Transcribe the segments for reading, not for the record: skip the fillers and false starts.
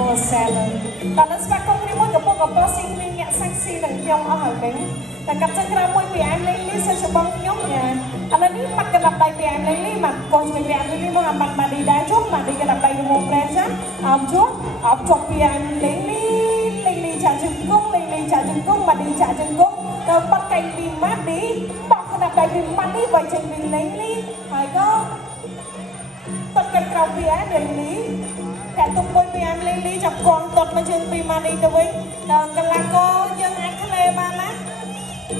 number 7តើស្វាគមន៍គ្នាមួយកំពុងកំពុងស៊ីគ្នាអ្នកសាច់ស៊ីនឹងខ្ញុំអស់ហើយវិញតែកាប់ចឹងក្រោយមួយពីអានលេងនេះសិស្សបងខ្ញុំញ៉ាឥឡូវនេះបាត់កណ្ដាប់ដៃពីអានលេងនេះមកកូនពីអានលេងនេះមកអាម៉ាត់ម៉ាឌីដែរជុំម៉ាឌីកណ្ដាប់ដៃរបស់ប្រេចាអមជួអបជាប់ពីអានលេងនេះចាជង្គង់លេងចាជង្គង់ម៉ាឌីចាជង្គង់ទៅបាត់កៃពីម៉ាឌីបោះកណ្ដាប់ដៃពីម៉ាឌីបើចេញពីលេងនេះហើយក៏តត់ក្រោយពីអានលេងនេះតែទុំមួយពីអានលេងនេះចាប់កងតត់មកជើងពីម៉ាឌីទៅវិញដល់កន្លងកយើងអាចក្លេបានណា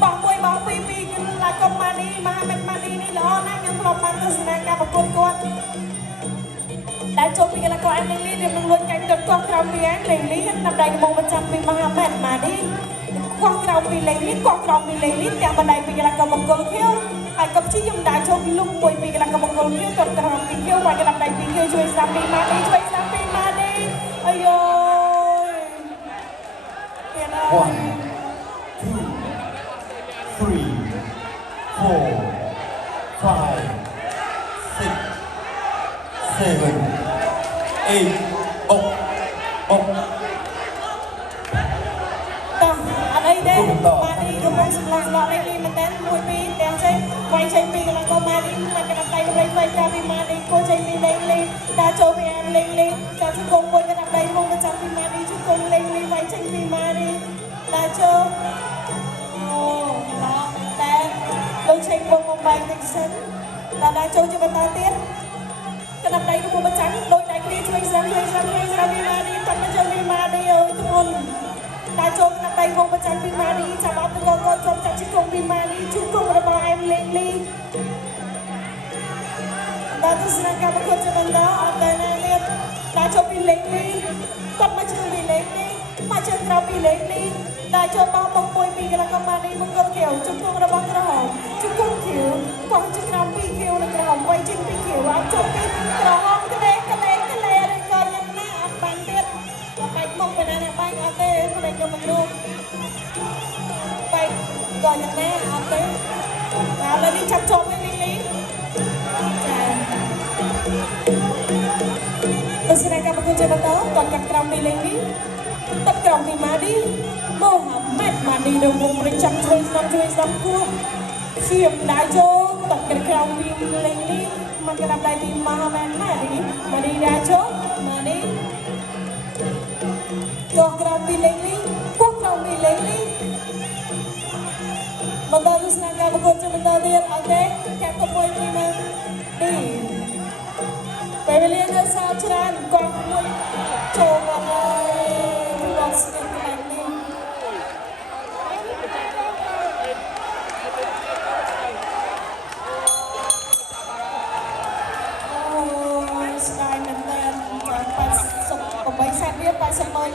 បងមួយបងពីរកន្លងកម៉ាឌីមហាមេតម៉ាឌីនេះល្អណាស់ខ្ញុំធ្លាប់បានទស្សនាការប្រកួតគាត់ដែលចូលពីកន្លងកអានលេងនេះរៀបនឹងលួចកាច់តត់កងក្រោយពីអានលេងនេះតាមដៃកំពុងប្រចាំពីមហាមេតម៉ាឌីកងក្រោយពីលេងនេះកងក្រោយពីលេងនេះទាំងបណ្ដៃពីកន្លងកមង្គលខៀវហើយក៏ព្យាយាមដាក់ចូលលុបមួយពីកន្លងកមង្គលខៀវតត់ក្រោយពីខៀវហើយកណ្ដាប់ដៃពីខៀវជួយស្ដាប់ពីម៉ាឌីជួយស្ដាប់ពីម៉ាឌីអាយ 1 2 3 4 5 6 7 8 up តោះអត់អីទេម៉ាឌីកំពុងស្លក់លេងនេះមែនតើមួយពីរទាំងចេញវាយចេញពីកន្លងកម៉ាឌីមកកណ្ដាប់ដៃទៅវិញការពីម៉ាឌីគោចេញពីលេងនេះដាក់ចូលពីអានលេងនេះការជង្គង់មួយកណ្ដាប់ដៃមកប្រចាំពីម៉ាឌីជង្គង់លេងនេះវាយចេញពីម៉ាឌីដាក់ចូលអូឡងតែលោកចេញមកបែកតិចសិនដាក់ចូលជាបន្តទៀតកណ្ដាប់ដៃរបស់ប្រចាំដោយដៃគ្នាជួយស្រាំពីម៉ាឌីតត់មកចូលពីម៉ាឌីអើយធ្ងន់ដាក់ចូលកណ្ដាប់ដៃរបស់ប្រចាំពីម៉ាឌីចាប់អត់ទៅកជាប់ចាក់ជង្គង់ពីម៉ាឌីជង្គង់របស់អែមលេងនេះដល់ទស្សនកម្មប្រកួតជាបន្តអត់តែណាទៀតដាក់ចូលពីលេងនេះតត់មកជើងពីលេងនេះមកជើងក្រៅពីលេងនេះដាក់ចូលបោះមកមួយពីកន្លងម៉ាឌីមកកត់ខៀវជង្គង់របស់ក្រហមជង្គង់ខៀវបោះជើងក្រៅពីខៀវនិងក្រហមវាយចេញពីខៀវឲ្យចូលពីក្រហមក្លេឬក៏យ៉ាងណាអត់បានទៀតបែកមកពីណាអ្នកបែកអត់ទេផ្លេចយកមកលោកបែកក៏យ៉ាងណាអត់ទេឥឡូវនេះចាប់ចូលវិញនេះចាទស្សនកម្មប្រកួតជាបន្តតកាត់ក្រោមពីលេងនេះតកាត់ក្រោមពីម៉ាឌីមូហាម៉ាត់ម៉ាឌីនៅមុខប្រចាំជួយស្ដាប់គួរសៀមដាក់ចូលតកាត់ក្រោមពីលេងនេះមកកណ្ដាប់ដៃពីមហាម៉ាត់ម៉ាឌីដាក់ចូលម៉ាឌីកោះក្រោមពីលេងនេះកោះក្រោមពីលេងនេះបន្តទស្សនកម្មប្រកួតជាបន្តទៀតអត់ទេកាត់ទៅមួយពីម៉ាឌីពេលវេលានៅសាច្រើនកោះមួយចូលមកហើយពីដល់ស្ទើរកន្លែងនេះអូស្ដាយមែនតើ88 80 80 80